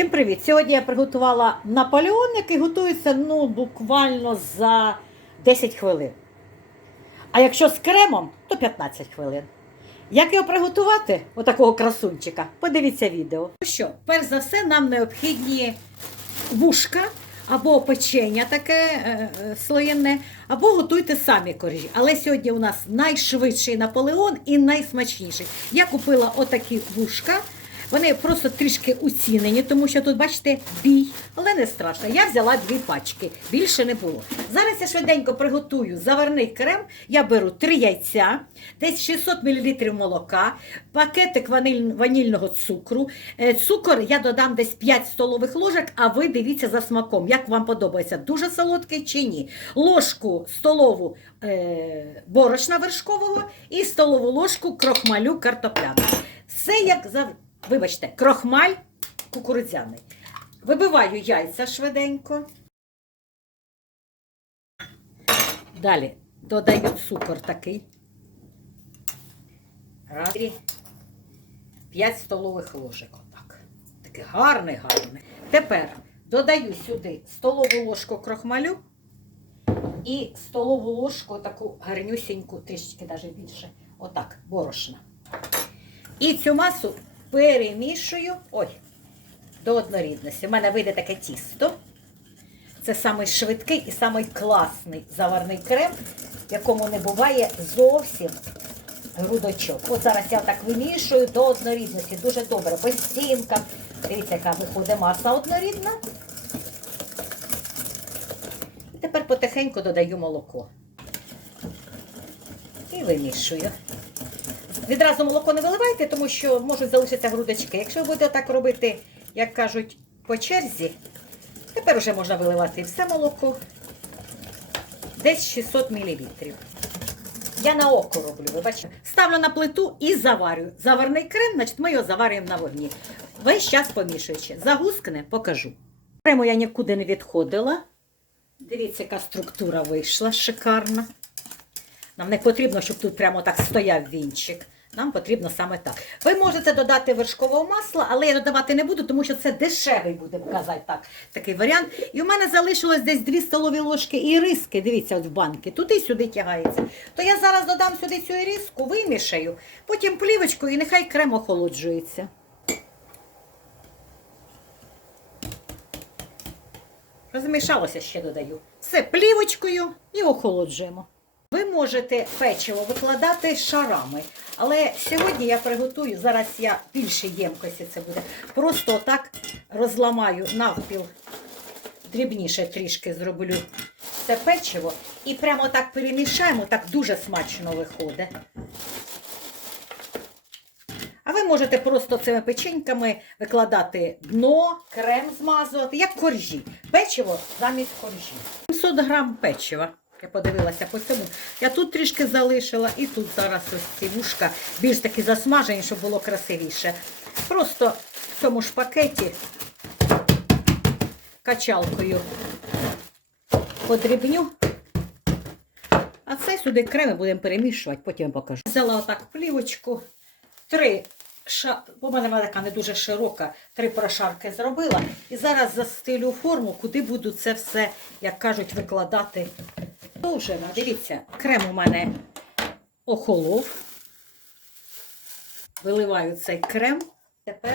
Всім привіт! Сьогодні я приготувала Наполеон, який готується ну, буквально за 10 хвилин. А якщо з кремом, то 15 хвилин. Як його приготувати, отакого красунчика? Подивіться відео. Ну що, перш за все, нам необхідні вушка або печення таке е, е, слоєне, або готуйте самі коржі. Але сьогодні у нас найшвидший Наполеон і найсмачніший. Я купила отакі вушка. Вони просто трішки уцінені, тому що тут, бачите, бій, але не страшно. Я взяла дві пачки, більше не було. Зараз я швиденько приготую заварний крем. Я беру три яйця, десь 600 мл молока, пакетик ваниль- ванільного цукру. Е, Цукор я додам десь 5 столових ложок, а ви дивіться за смаком, як вам подобається, дуже солодкий чи ні. Ложку столову е, борошна вершкового і столову ложку крохмалю картопляного. Все як завжди. Вибачте, крохмаль кукурудзяний. Вибиваю яйця швиденько. Далі додаю цукор такий. Раз, три, п'ять столових ложок. Отак. Такий гарний, гарний. Тепер додаю сюди столову ложку крохмалю і столову ложку таку гарнюсіньку, трішки навіть більше. Отак, борошна. І цю масу перемішую ой, до однорідності. У мене вийде таке тісто. Це самий швидкий і самий класний заварний крем, в якому не буває зовсім грудочок. От зараз я так вимішую до однорідності. Дуже добре. Без стінка. Дивіться, яка виходить маса однорідна. І тепер потихеньку додаю молоко. І вимішую. Відразу молоко не виливайте, тому що можуть залишитися грудочки. Якщо ви будете так робити, як кажуть, по черзі, тепер вже можна виливати все молоко. Десь 600 мл. Я на око роблю, ви бачите. Ставлю на плиту і заварюю. Заварний крем, значить ми його заварюємо на вогні. Весь час помішуючи. Загускне, покажу. Крему я нікуди не відходила. Дивіться, яка структура вийшла шикарна. Нам не потрібно, щоб тут прямо так стояв вінчик. Нам потрібно саме так. Ви можете додати вершкового масла, але я додавати не буду, тому що це дешевий буде, казати так, такий варіант. І у мене залишилось десь 2 столові ложки іриски, дивіться, от в банки, туди-сюди тягається. То я зараз додам сюди цю іриску, вимішаю, потім плівочкою і нехай крем охолоджується. Розмішалося ще додаю. Все плівочкою і охолоджуємо. Ви можете печиво викладати шарами, але сьогодні я приготую, зараз я більше ємкості це буде. Просто отак розламаю навпіл, дрібніше трішки зроблю це печиво і прямо так перемішаємо, так дуже смачно виходить. А ви можете просто цими печеньками викладати дно, крем змазувати, як коржі. Печиво замість коржі. 700 грам печива. Я подивилася по цьому. Я тут трішки залишила і тут зараз ось ці вушка більш таки засмажені, щоб було красивіше. Просто в цьому ж пакеті качалкою подрібню. А це сюди креми будемо перемішувати, потім покажу. Взяла отак плівочку, три ша... в мене вона така не дуже широка, три прошарки зробила. І зараз застилю форму, куди буду це все, як кажуть, викладати. Дуже, дивіться, крем у мене охолов. Виливаю цей крем. Тепер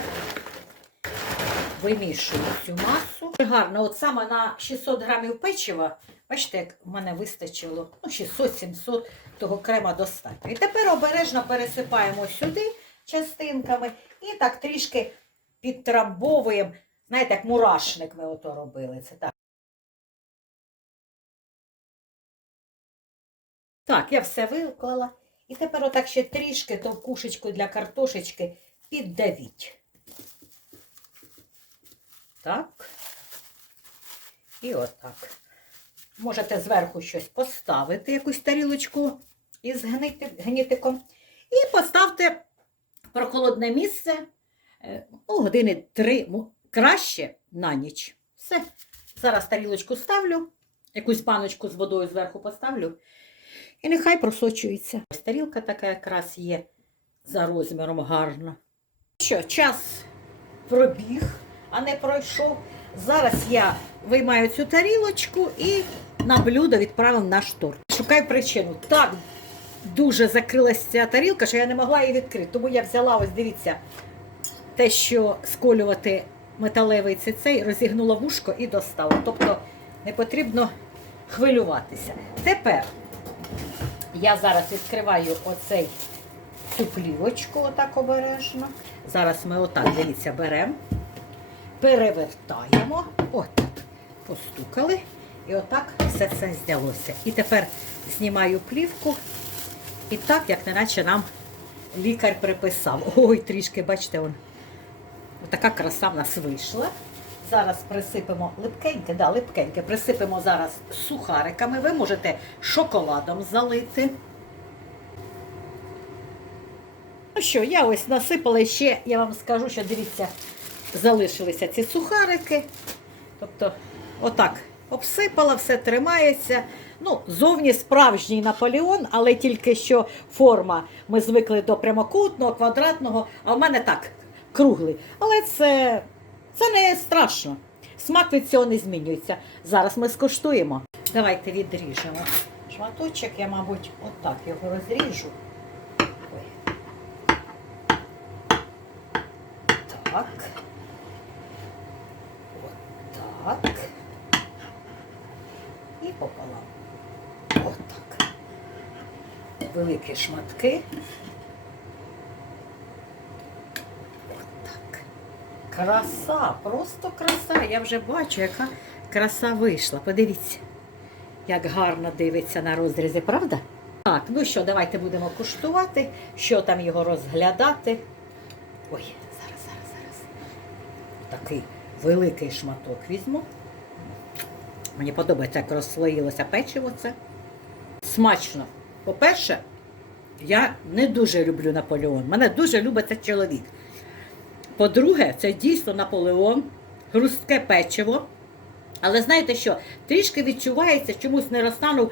вимішую цю масу. Гарно, от саме на 600 грамів печива, бачите, як в мене вистачило ну, 600-700 того крема достатньо. І тепер обережно пересипаємо сюди частинками і так трішки підтрамбовуємо. Знаєте, як мурашник ми ото робили. Це так. Так, я все виклала. І тепер отак ще трішки товкушечку для картошечки піддавіть. Так. І отак. Можете зверху щось поставити, якусь тарілочку із гнітиком. І поставте прохолодне місце е, ну, години три, краще на ніч. Все. Зараз тарілочку ставлю, якусь баночку з водою зверху поставлю. І нехай просочується. Ось тарілка така якраз є за розміром гарна. Що, час пробіг. а не пройшов. Зараз я виймаю цю тарілочку і на блюдо відправив наш торт. Шукаю причину. Так дуже закрилася ця тарілка, що я не могла її відкрити. Тому я взяла, ось дивіться, те, що сколювати металевий цей, розігнула вушко і достала. Тобто не потрібно хвилюватися. Тепер я зараз відкриваю оцей цю плівочку, отак обережно. Зараз ми отак, дивіться, беремо, перевертаємо, отак, постукали, і отак все це знялося. І тепер знімаю плівку, і так, як неначе нам лікар приписав. Ой, трішки, бачите, он. Така краса в нас вийшла. Зараз присипемо липкеньке, да, липкеньке, присипемо зараз сухариками. Ви можете шоколадом залити. Ну що, я ось насипала ще, я вам скажу, що дивіться, залишилися ці сухарики. Тобто, отак обсипала, все тримається. Ну, зовні справжній Наполеон, але тільки що форма. Ми звикли до прямокутного, квадратного, а в мене так, круглий. Але це, це не страшно. Смак від цього не змінюється. Зараз ми скуштуємо. Давайте відріжемо шматочок, я, мабуть, отак його розріжу. Так. Отак. Пополам. Отак. Великі шматки. Отак. Краса, просто краса. Я вже бачу, яка краса вийшла. Подивіться, як гарно дивиться на розрізі, правда? Так, ну що, давайте будемо куштувати, що там його розглядати. Ой, зараз, зараз, зараз. Такий великий шматок візьму. Мені подобається, як розслоїлося печиво це. Смачно. По-перше, я не дуже люблю Наполеон. Мене дуже любить цей чоловік. По-друге, це дійсно Наполеон, хрустке печиво. Але знаєте що? Трішки відчувається, чомусь не розтанув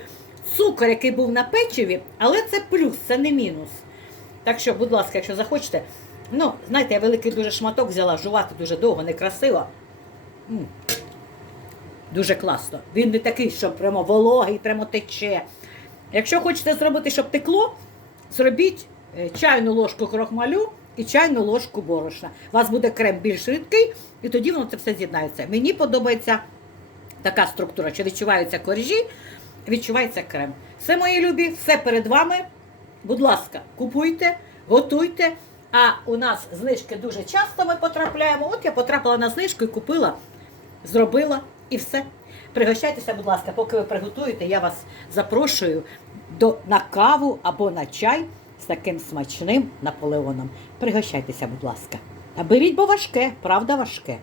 цукор, який був на печиві, але це плюс, це не мінус. Так що, будь ласка, якщо захочете, ну, знаєте, я великий дуже шматок взяла, жувати дуже довго, некрасиво. Дуже класно. Він не такий, що прямо вологий, прямо тече. Якщо хочете зробити, щоб текло, зробіть е, чайну ложку крохмалю і чайну ложку борошна. У вас буде крем більш рідкий, і тоді воно це все з'єднається. Мені подобається така структура, що відчуваються коржі, відчувається крем. Все, мої любі, все перед вами. Будь ласка, купуйте, готуйте. А у нас знижки дуже часто ми потрапляємо. От я потрапила на знижку і купила, зробила і все. Пригощайтеся, будь ласка, поки ви приготуєте, я вас запрошую до, на каву або на чай з таким смачним наполеоном. Пригощайтеся, будь ласка. А беріть, бо важке, правда важке.